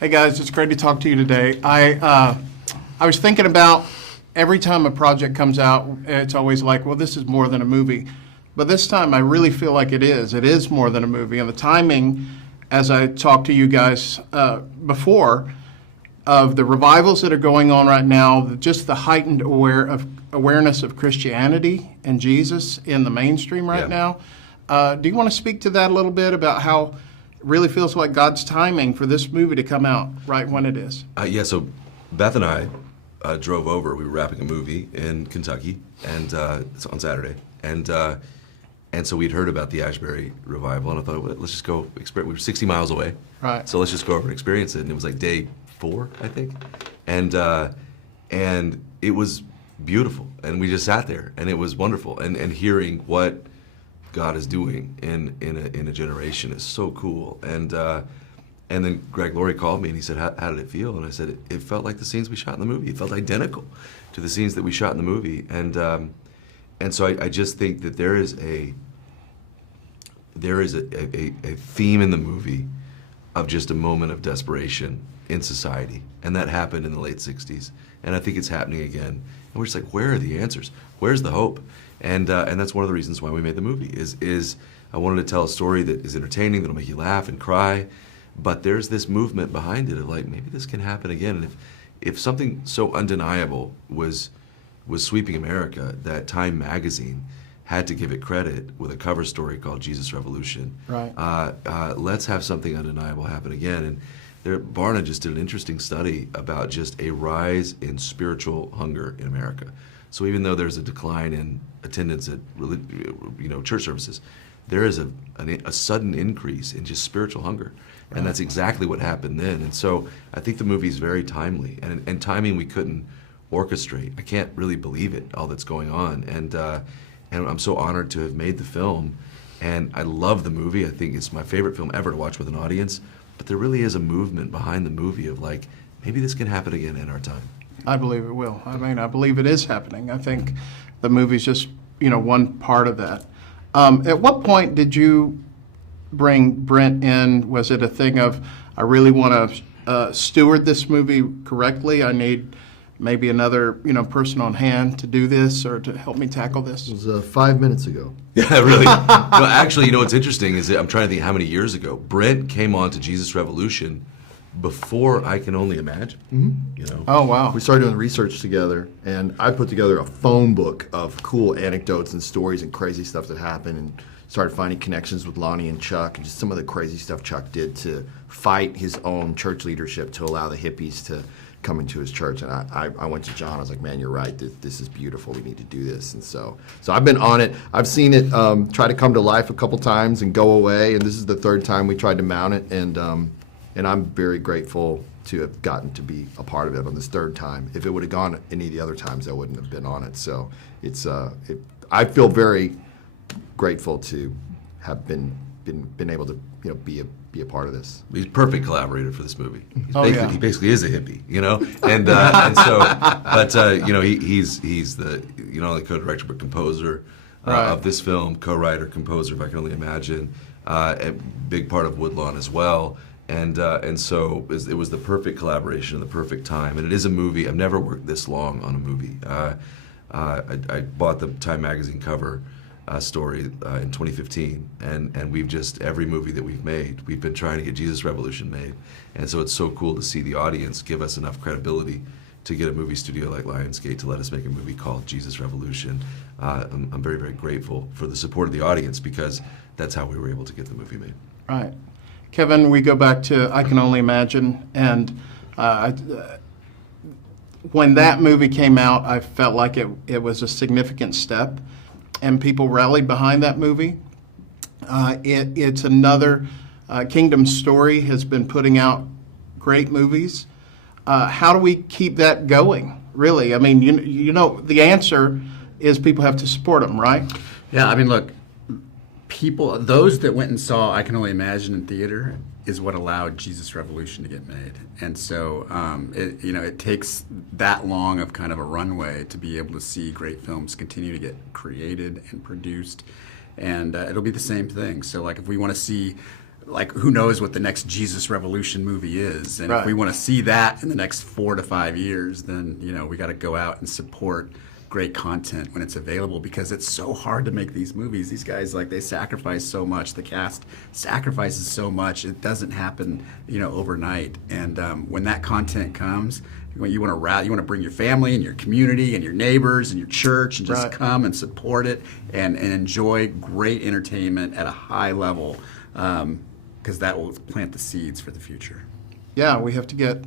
Hey guys, it's great to talk to you today. I was thinking about every time a project comes out, it's always like, well, this is more than a movie. But this time I really feel like it is. It is more than a movie. And the timing, as I talked to you guys before, of the revivals that are going on right now, just the heightened awareness of Christianity and Jesus in the mainstream right now. Do you want to speak to that a little bit about how it really feels like God's timing for this movie to come out right when it is? So Beth and I drove over. We were wrapping a movie in Kentucky, and it's on Saturday. And so we'd heard about the Ashbury revival, and I thought, well, let's just go experience. We were 60 miles away, right? So let's just go over and experience it. And it was like day 4, I think, and it was beautiful. And we just sat there, and it was wonderful. And hearing what God is doing in a generation is so cool. And then Greg Laurie called me and he said, how did it feel? And I said, it felt like the scenes we shot in the movie. It felt identical to the scenes that we shot in the movie. And so I just think that there is a theme in the movie of just a moment of desperation in society. And that happened in the late 60s. And I think it's happening again. And we're just like, where are the answers? Where's the hope? And that's one of the reasons why we made the movie, is I wanted to tell a story that is entertaining, that'll make you laugh and cry, but there's this movement behind it of like, maybe this can happen again. And if something so undeniable was sweeping America, that Time magazine had to give it credit with a cover story called Jesus Revolution. Right. Let's have something undeniable happen again. And Barna just did an interesting study about just a rise in spiritual hunger in America. So even though there's a decline in attendance at church services, there is a sudden increase in just spiritual hunger. And that's exactly what happened then. And so I think the movie is very timely, and timing we couldn't orchestrate. I can't really believe it, all that's going on. And I'm so honored to have made the film. And I love the movie. I think it's my favorite film ever to watch with an audience. But there really is a movement behind the movie of like, maybe this can happen again in our time. I believe it will. I mean, I believe it is happening. I think the movie's just, one part of that. At what point did you bring Brent in? Was it a thing of, I really want to steward this movie correctly? I need maybe another, person on hand to do this or to help me tackle this? It was 5 minutes ago. Yeah, really. No, actually, what's interesting is that I'm trying to think how many years ago. Brent came on to Jesus Revolution before I Can Only Imagine. Mm-hmm. Oh, wow. We started doing research together, and I put together a phone book of cool anecdotes and stories and crazy stuff that happened, and started finding connections with Lonnie and Chuck, and just some of the crazy stuff Chuck did to fight his own church leadership to allow the hippies to come into his church. And I went to John. I was like, man, you're right. This is beautiful. We need to do this. And so I've been on it. I've seen it try to come to life a couple times and go away. And this is the third time we tried to mount it. And I'm very grateful to have gotten to be a part of it on this third time. If it would have gone any of the other times, I wouldn't have been on it. So I feel very grateful to have been able to be a part of this. He's a perfect collaborator for this movie. He basically is a hippie, and so, but he's the not only co-director but composer of this film, co-writer, composer, if I Can Only Imagine, a big part of Woodlawn as well. And so it was the perfect collaboration, the perfect time. And it is a movie. I've never worked this long on a movie. I bought the Time magazine cover story in 2015, and we've just, every movie that we've made, we've been trying to get Jesus Revolution made. And so it's so cool to see the audience give us enough credibility to get a movie studio like Lionsgate to let us make a movie called Jesus Revolution. I'm very, very grateful for the support of the audience, because that's how we were able to get the movie made. Right. Kevin, we go back to I Can Only Imagine, and when that movie came out, I felt like it was a significant step, and people rallied behind that movie. It's another, Kingdom Story has been putting out great movies. How do we keep that going, really? I mean, the answer is people have to support them, right? Yeah, I mean, look, those that went and saw I Can Only Imagine in theater is what allowed Jesus Revolution to get made. And so it takes that long of kind of a runway to be able to see great films continue to get created and produced. And it'll be the same thing. So like if we want to see like who knows what the next Jesus Revolution movie is, and Right. if we want to see that in the next 4 to 5 years, then we got to go out and support great content when it's available, because it's so hard to make these movies. These guys, like, they sacrifice so much. The cast sacrifices so much. It doesn't happen, overnight. And when that content comes, when you want to rally, you want to bring your family and your community and your neighbors and your church and just Right. come and support it and enjoy great entertainment at a high level, because that will plant the seeds for the future. Yeah, we have to get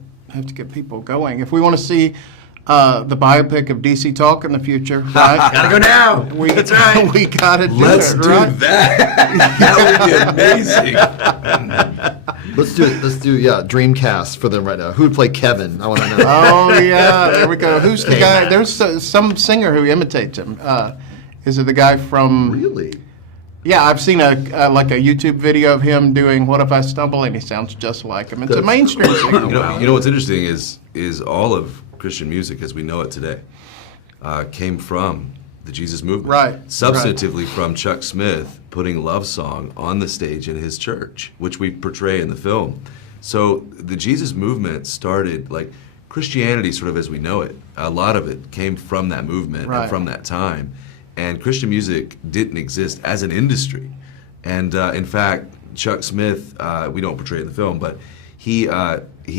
people going. If we want to see the biopic of DC Talk in the future, right? Gotta go now. That's right. We gotta do Let's it, do right? that. That would be amazing. Let's do it. Let's do Dreamcast for them right now. Who would play Kevin? I want to know. Oh yeah, there we go. Who's the guy? There's some singer who imitates him. Is it the guy from? Really? Yeah, I've seen a YouTube video of him doing "What If I Stumble," and he sounds just like him. It's a That's mainstream singer. You know what's interesting is all of Christian music as we know it today came from the Jesus movement. Right, Substantively from Chuck Smith putting Love Song on the stage in his church, which we portray in the film. So the Jesus movement started, like Christianity sort of as we know it, a lot of it came from that movement Right. and from that time. And Christian music didn't exist as an industry. And in fact, Chuck Smith, we don't portray it in the film, but he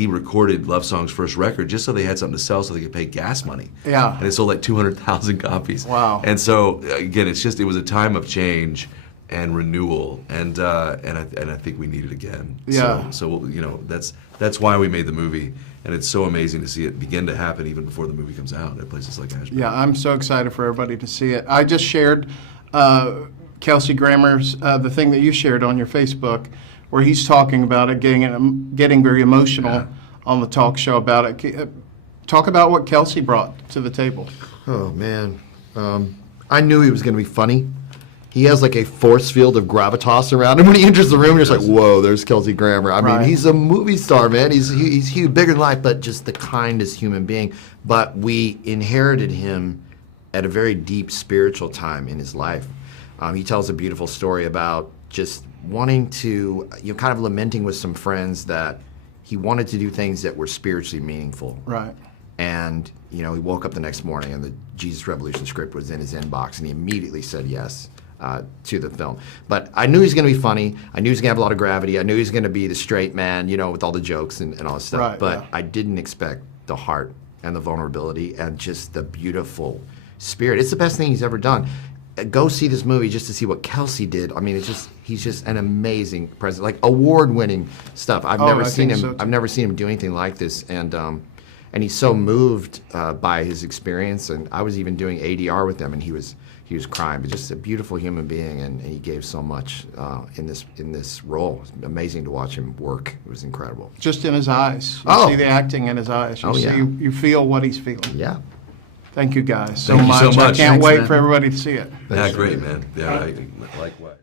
recorded Love Song's first record just so they had something to sell so they could pay gas money. Yeah. And it sold like 200,000 copies. Wow. And so again, it was a time of change and renewal, and I think we need it again. Yeah. So that's why we made the movie, and it's so amazing to see it begin to happen even before the movie comes out at places like Ashburn. Yeah, I'm so excited for everybody to see it. I just shared Kelsey Grammer's the thing that you shared on your Facebook, where he's talking about it, getting very emotional on the talk show about it. Talk about what Kelsey brought to the table. Oh man, I knew he was going to be funny. He has like a force field of gravitas around him. When he enters the room, you're just like, whoa, there's Kelsey Grammer. I mean, Right. he's a movie star, man. He's huge, bigger than life, but just the kindest human being. But we inherited him at a very deep spiritual time in his life. He tells a beautiful story about just wanting to, kind of lamenting with some friends that he wanted to do things that were spiritually meaningful. Right. And, he woke up the next morning and the Jesus Revolution script was in his inbox and he immediately said yes to the film. But I knew he was going to be funny. I knew he was going to have a lot of gravity. I knew he was going to be the straight man, with all the jokes and all this stuff. Right, but yeah. I didn't expect the heart and the vulnerability and just the beautiful spirit. It's the best thing he's ever done. Go see this movie just to see what Kelsey did. I mean, he's just an amazing president, like award-winning stuff. I've never seen him. so too. I've never seen him do anything like this, and he's so moved by his experience. And I was even doing ADR with him, and he was crying. But just a beautiful human being, and he gave so much in this role. It was amazing to watch him work. It was incredible. Just in his eyes. You Oh. see the acting in his eyes. You Oh, yeah. you feel what he's feeling. Yeah. Thank you guys so Thank you much. so I much. can't Thanks, wait man. for everybody to see it. Yeah, great, man. Yeah, likewise.